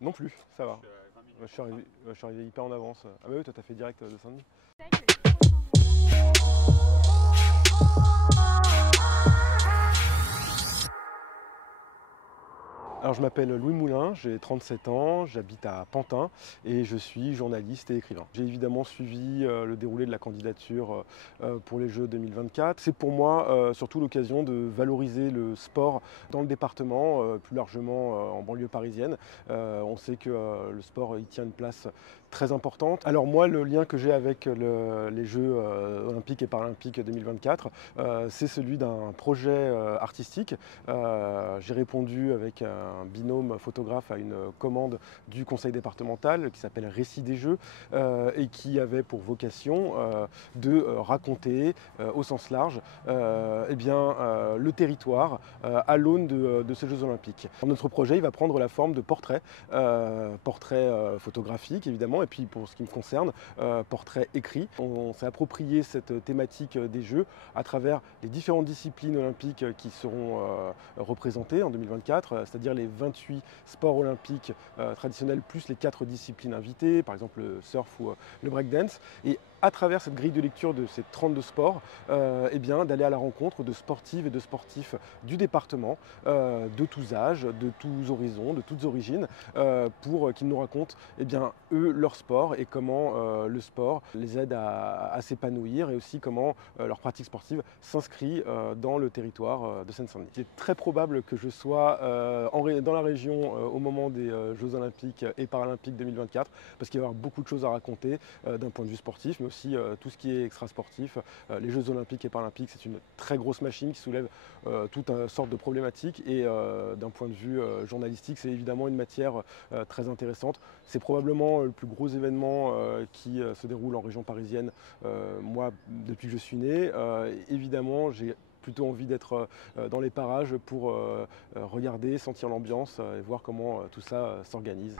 Non plus, ça va. Je suis arrivé hyper en avance. Ah bah oui, toi t'as fait direct de Saint-Denis. Alors je m'appelle Louis Moulin, j'ai 37 ans, j'habite à Pantin et je suis journaliste et écrivain. J'ai évidemment suivi le déroulé de la candidature pour les Jeux 2024. C'est pour moi surtout l'occasion de valoriser le sport dans le département, plus largement en banlieue parisienne. On sait que le sport y tient une place très importante. Alors moi, le lien que j'ai avec les Jeux olympiques et paralympiques 2024, c'est celui d'un projet artistique. J'ai répondu avec un binôme photographe à une commande du conseil départemental qui s'appelle Récit des Jeux et qui avait pour vocation de raconter au sens large le territoire à l'aune de ces Jeux olympiques. Notre projet il va prendre la forme de portraits, photographiques évidemment, et puis pour ce qui me concerne, portraits écrits. On s'est approprié cette thématique des Jeux à travers les différentes disciplines olympiques qui seront représentées en 2024, c'est-à-dire les 28 sports olympiques traditionnels plus les 4 disciplines invitées, par exemple le surf ou le breakdance. Et à travers cette grille de lecture de ces 32 sports, d'aller à la rencontre de sportives et de sportifs du département, de tous âges, de tous horizons, de toutes origines, pour qu'ils nous racontent eux leur sport et comment le sport les aide à s'épanouir et aussi comment leur pratique sportive s'inscrit dans le territoire de Seine-Saint-Denis. Il est très probable que je sois dans la région au moment des Jeux olympiques et paralympiques 2024 parce qu'il va y avoir beaucoup de choses à raconter d'un point de vue sportif mais aussi tout ce qui est extra-sportif. Les Jeux olympiques et paralympiques, c'est une très grosse machine qui soulève toute sorte de problématiques et d'un point de vue journalistique, c'est évidemment une matière très intéressante. C'est probablement le plus gros événement qui se déroule en région parisienne, moi, depuis que je suis né. Évidemment, j'ai plutôt envie d'être dans les parages pour regarder, sentir l'ambiance et voir comment tout ça s'organise.